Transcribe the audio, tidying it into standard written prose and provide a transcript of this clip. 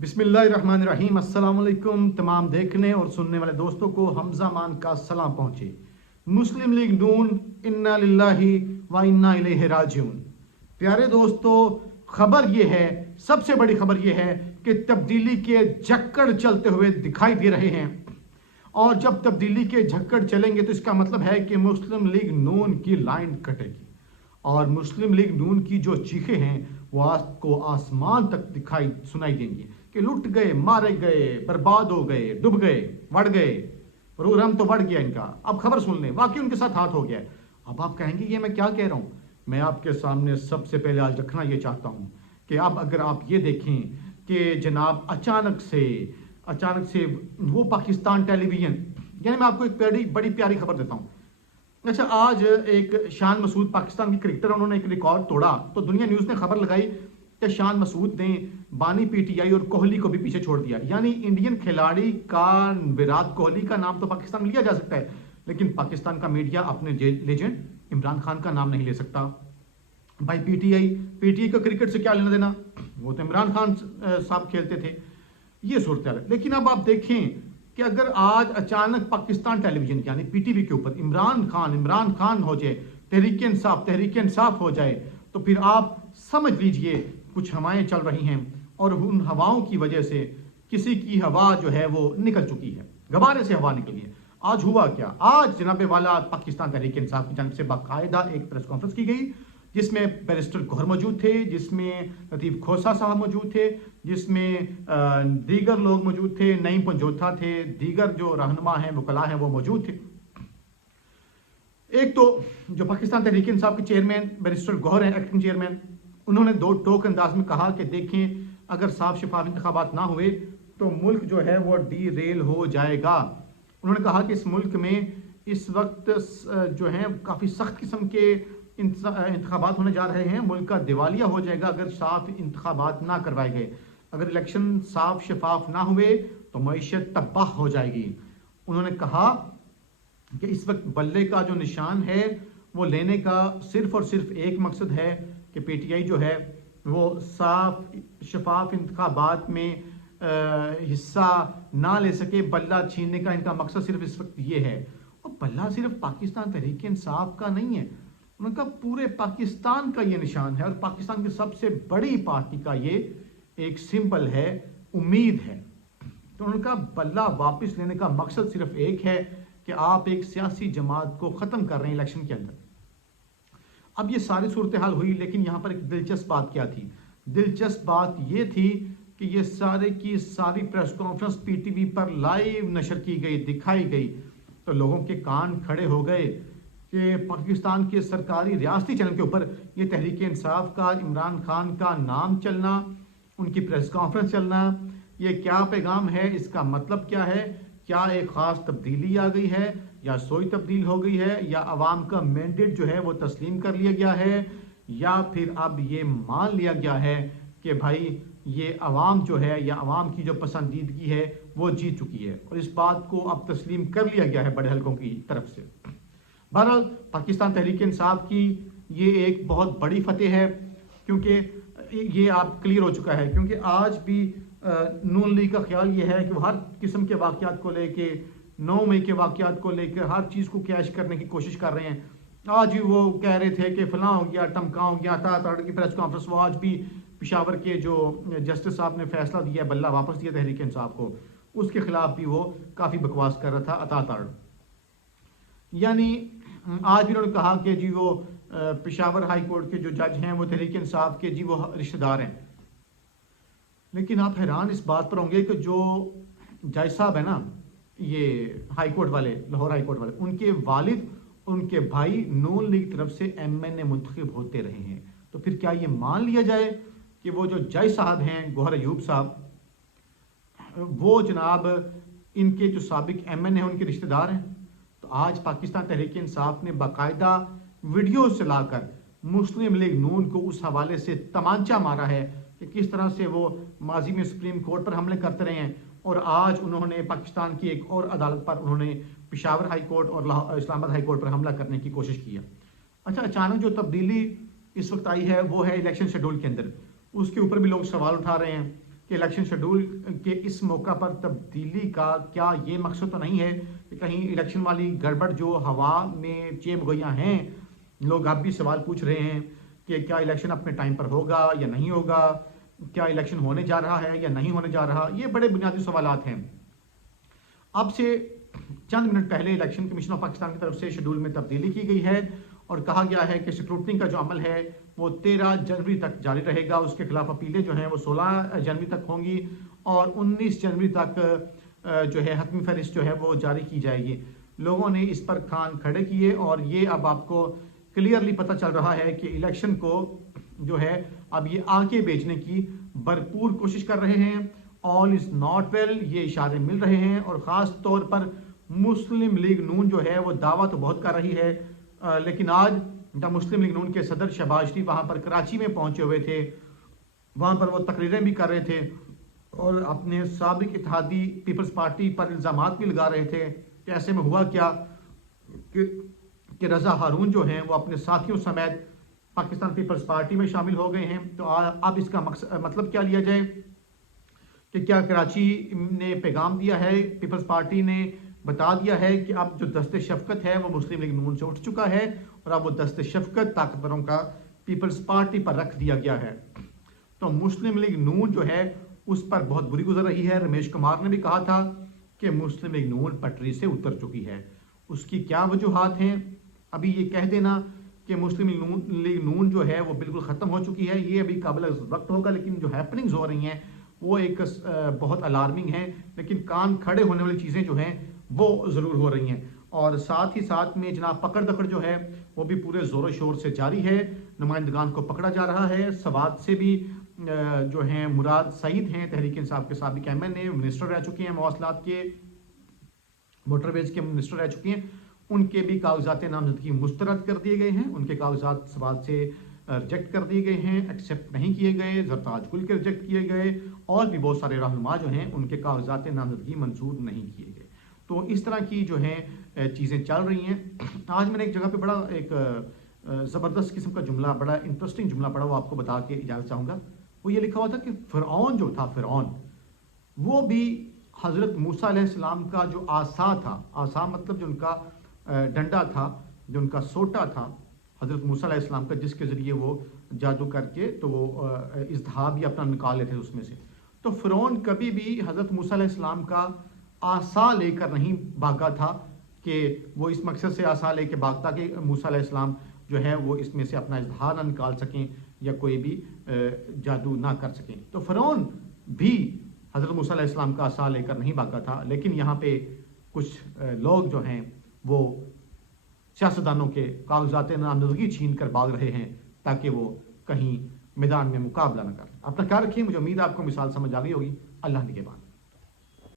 बिस्मिल्लाहिर्रहमानिर्रहीम। अस्सलाम वालेकुम। तमाम देखने और सुनने वाले दोस्तों को हमजा मान का सलाम पहुंचे। मुस्लिम लीग नून इन्ना लिल्लाहि व इन्ना इलैहि राजिऊन। प्यारे दोस्तों, खबर ये है, सबसे बड़ी खबर ये है कि तब्दीली के झक्कड़ चलते हुए दिखाई दे रहे हैं। और जब तब्दीली के झक्कड़ चलेंगे तो इसका मतलब है कि मुस्लिम लीग नून की लाइन कटेगी और मुस्लिम लीग नून की जो चीखें हैं वो आज को आसमान तक दिखाई सुनाई देंगी कि लुट गए, मारे गए, बर्बाद हो गए, डूब गए, बढ़ गए, प्रोग्राम तो बढ़ गया इनका। अब खबर सुन लें, वाकई उनके साथ हाथ हो गया। अब आप कहेंगे ये मैं क्या कह रहा हूँ। मैं आपके सामने सबसे पहले आज रखना ये चाहता हूँ कि अब अगर आप ये देखें कि जनाब अचानक से वो पाकिस्तान टेलीविजन, यानी मैं आपको एक बड़ी प्यारी खबर देता हूँ। अच्छा, आज एक शान मसूद पाकिस्तान के क्रिकेटर, उन्होंने एक रिकॉर्ड तोड़ा तो दुनिया न्यूज़ ने खबर लगाई कि शान मसूद ने बानी पीटीआई और कोहली को भी पीछे छोड़ दिया। यानी इंडियन खिलाड़ी का, विराट कोहली का नाम तो पाकिस्तान में लिया जा सकता है, लेकिन पाकिस्तान का मीडिया अपने लेजेंड इमरान खान का नाम नहीं ले सकता। भाई पीटीआई को क्रिकेट से क्या लेना देना, वो तो इमरान खान साहब खेलते थे। ये सूरत है। लेकिन अब आप देखें कि अगर आज अचानक पाकिस्तान टेलीविजन यानी पीटीवी के ऊपर इमरान खान हो जाए, तहरीक इंसाफ हो जाए, तो फिर आप समझ लीजिए कुछ हवाएं चल रही हैं और उन हवाओं की वजह से किसी की हवा जो है वो निकल चुकी है, गबारे से हवा निकली है। आज हुआ क्या, आज जनाबे वाला पाकिस्तान तहरीक इंसाफ की जानिब से बाकायदा एक प्रेस कॉन्फ्रेंस की गई जिसमें बैरिस्टर गौहर मौजूद थे, जिसमें लतीफ़ खोसा साहब मौजूद थे, जिसमें दीगर लोग मौजूद थे, नईम पंजोथा थे, दीगर जो रहनुमा हैं, वकला हैं, वो मौजूद थे। एक तो जो पाकिस्तान तहरीक इंसाफ के चेयरमैन बैरिस्टर गौहर हैं, एक्टिंग चेयरमैन, उन्होंने दो टोक अंदाज में कहा कि देखें, अगर साफ शफाफ इंतखाबात ना हुए तो मुल्क जो है वो डीरेल हो जाएगा। उन्होंने कहा कि इस मुल्क में इस वक्त जो है काफ़ी सख्त किस्म के इंतखाबात होने जा रहे हैं। मुल्क का दिवालिया हो जाएगा अगर साफ इंतखाबात ना करवाए गए। अगर इलेक्शन साफ शफाफ ना हुए तो मईशत तबाह हो जाएगी। उन्होंने कहा कि इस वक्त बल्ले का जो निशान है वो लेने का सिर्फ और सिर्फ एक मकसद है कि पीटीआई जो है वो साफ शफाफ इंतखाबात में हिस्सा ना ले सके। बल्ला छीनने का इनका मकसद सिर्फ इस वक्त ये है। और बल्ला सिर्फ पाकिस्तान तहरीक इंसाफ का नहीं है, उनका पूरे पाकिस्तान का ये निशान है और पाकिस्तान की सबसे बड़ी पार्टी का ये एक सिंबल है, उम्मीद है। तो उनका बल्ला वापस लेने का मकसद सिर्फ एक है कि आप एक सियासी जमात को ख़त्म कर रहे हैं इलेक्शन के अंदर। अब ये सारी सूरत हाल हुई, लेकिन यहाँ पर एक दिलचस्प बात क्या थी? दिलचस्प बात ये थी कि ये सारे की सारी प्रेस कॉन्फ्रेंस पीटीवी पर लाइव नशर की गई, दिखाई गई, तो लोगों के कान खड़े हो गए कि पाकिस्तान के सरकारी रियासती चैनल के ऊपर ये तहरीक इंसाफ का, इमरान खान का नाम चलना, उनकी प्रेस कॉन्फ्रेंस चलना, ये क्या पैगाम है, इसका मतलब क्या है? क्या एक ख़ास तब्दीली आ गई है या सोई तब्दील हो गई है, या अवाम का मैंडेट जो है वो तस्लीम कर लिया गया है, या फिर अब ये मान लिया गया है कि भाई ये अवाम जो है या अवाम की जो पसंदीदगी है वो जीत चुकी है और इस बात को अब तस्लीम कर लिया गया है बड़े हलकों की तरफ से। बहरहाल पाकिस्तान तहरीक इंसाफ की ये एक बहुत बड़ी फतेह है, क्योंकि ये आप क्लियर हो चुका है। क्योंकि आज भी नून लीग का ख्याल ये है कि वो हर किस्म के वाक़यात को लेके, 9 मई के वाक़यात को लेकर हर चीज़ को कैश करने की कोशिश कर रहे हैं। आज भी वो कह रहे थे कि फलां हो गया, टमका हो गया, ताड़ की प्रेस कॉन्फ्रेंस। वो आज भी पेशावर के जो जस्टिस साहब ने फैसला दिया, बल्ला वापस दिया तहरीक इंसाफ को, उसके खिलाफ भी वो काफ़ी बकवास कर रहा था अताताड़। यानी आज भी उन्होंने कहा कि जी वो पेशावर हाई कोर्ट के जो जज हैं वो तहरीक इंसाफ के जी वो रिश्तेदार हैं। लेकिन आप हैरान इस बात पर होंगे कि जो जज साहब है ना, ये हाई कोर्ट वाले, लाहौर हाई कोर्ट वाले, उनके वालिद, उनके भाई नून लीग तरफ से MNA मुंतखब होते रहे हैं। तो फिर क्या ये मान लिया जाए कि वो जो जज साहब हैं गौहर अयूब साहब, वो जनाब इनके जो साबिक MNA हैं उनके रिश्तेदार हैं? तो आज पाकिस्तान तहरीक इंसाफ ने बाकायदा वीडियो चलाकर मुस्लिम लीग नून को उस हवाले से तमांचा मारा है कि किस तरह से वो माजी में सुप्रीम कोर्ट पर हमले करते रहे हैं और आज उन्होंने पाकिस्तान की एक और अदालत पर उन्होंने पेशावर हाई कोर्ट और इस्लामाबाद हाई कोर्ट पर हमला करने की कोशिश की है। अच्छा, अचानक जो तब्दीली इस वक्त आई है वो है इलेक्शन शेड्यूल के अंदर, उसके ऊपर भी लोग सवाल उठा रहे हैं کہ الیکشن شیڈول کے اس موقع پر تبدیلی کا کیا یہ مقصد تو نہیں ہے کہ کہیں الیکشن والی گڑبڑ جو ہوا میں چیم گوئیاں ہیں، لوگ اب بھی سوال پوچھ رہے ہیں کہ کیا الیکشن اپنے ٹائم پر ہوگا یا نہیں ہوگا، کیا الیکشن ہونے جا رہا ہے یا نہیں ہونے جا رہا، یہ بڑے بنیادی سوالات ہیں۔ اب سے چند منٹ پہلے الیکشن کمیشن آف پاکستان کی طرف سے شیڈول میں تبدیلی کی گئی ہے اور کہا گیا ہے کہ سکروٹنی کا جو عمل ہے وہ 13 جنوری تک جاری رہے گا، اس کے خلاف اپیلیں جو ہیں وہ 16 جنوری تک ہوں گی اور 19 جنوری تک جو ہے حتمی فہرست جو ہے وہ جاری کی جائے گی۔ لوگوں نے اس پر کان کھڑے کیے اور یہ اب آپ کو کلیئرلی پتہ چل رہا ہے کہ الیکشن کو جو ہے اب یہ آگے بھیجنے کی بھرپور کوشش کر رہے ہیں۔ آل از ناٹ ویل یہ اشارے مل رہے ہیں اور خاص طور پر مسلم لیگ نون جو ہے وہ دعویٰ تو بہت کر رہی ہے، لیکن آج مسلم لیگ نون کے صدر شہباز شریف وہاں پر کراچی میں پہنچے ہوئے تھے، وہاں پر وہ تقریریں بھی کر رہے تھے اور اپنے سابق اتحادی پیپلز پارٹی پر الزامات بھی لگا رہے تھے کہ ایسے میں ہوا کیا کہ رضا ہارون جو ہیں وہ اپنے ساتھیوں سمیت پاکستان پیپلز پارٹی میں شامل ہو گئے ہیں۔ تو اب اس کا مطلب کیا لیا جائے کہ کیا کراچی نے پیغام دیا ہے، پیپلز پارٹی نے بتا دیا ہے کہ اب جو دست شفقت ہے وہ مسلم لیگ نون سے اٹھ چکا ہے اور اب وہ دست شفقت طاقتوروں کا پیپلز پارٹی پر رکھ دیا گیا ہے۔ تو مسلم لیگ نون جو ہے اس پر بہت بری گزر رہی ہے۔ رمیش کمار نے بھی کہا تھا کہ مسلم لیگ نون پٹری سے اتر چکی ہے۔ اس کی کیا وجوہات ہیں؟ ابھی یہ کہہ دینا کہ مسلم لیگ نون جو ہے وہ بالکل ختم ہو چکی ہے یہ ابھی قابل وقت ہوگا، لیکن جو ہیپننگز ہو رہی ہیں وہ ایک بہت الارمنگ ہیں، لیکن کان کھڑے ہونے والی چیزیں جو ہیں وہ ضرور ہو رہی ہیں۔ اور ساتھ ہی ساتھ میں جناب پکڑ دکڑ جو ہے وہ بھی پورے زور و شور سے جاری ہے، نمائندگان کو پکڑا جا رہا ہے۔ سوات سے بھی جو ہیں مراد سعید ہیں، تحریک انصاف کے سابق ایم این اے، منسٹر رہ چکے ہیں، مواصلات کے موٹر ویز کے منسٹر رہ چکے ہیں، ان کے بھی کاغذات نامزدگی مسترد کر دیے گئے ہیں، ان کے کاغذات سوات سے ریجیکٹ کر دیے گئے ہیں، ایکسیپٹ نہیں کیے گئے، زرتاج گل کے ریجیکٹ کیے گئے اور بھی بہت سارے رہنما جو ہیں ان کے کاغذات نامزدگی منظور نہیں کیے گئے۔ تو اس طرح کی جو ہیں چیزیں چل رہی ہیں۔ آج میں نے ایک جگہ پہ بڑا ایک زبردست قسم کا جملہ، بڑا انٹرسٹنگ جملہ پڑھا، وہ آپ کو بتا کے اجازت چاہوں گا۔ وہ یہ لکھا ہوا تھا کہ فرعون جو تھا، فرعون وہ بھی حضرت موسیٰ علیہ السلام کا جو عصا تھا، عصا مطلب جو ان کا ڈنڈا تھا، جو ان کا سوٹا تھا حضرت موسیٰ علیہ السلام کا، جس کے ذریعے وہ جادو کر کے تو وہ اژدہا بھی اپنا نکال لیتے اس میں سے۔ تو فرعون کبھی بھی حضرت موسیٰ علیہ السلام کا عصا لے کر نہیں بھاگا تھا کہ وہ اس مقصد سے عصا لے کے بھاگتا کہ موسیٰ علیہ السلام جو ہے وہ اس میں سے اپنا اژدہا نہ نکال سکیں یا کوئی بھی جادو نہ کر سکیں۔ تو فرعون بھی حضرت موسیٰ علیہ السلام کا عصا لے کر نہیں بھاگا تھا، لیکن یہاں پہ کچھ لوگ جو ہیں وہ سیاستدانوں کے کاغذات نامزدگی چھین کر بھاگ رہے ہیں تاکہ وہ کہیں میدان میں مقابلہ نہ کریں۔ اپنا خیال رکھیں، مجھے امید ہے آپ کو مثال سمجھ آ گئی ہوگی۔ اللہ نگہبان۔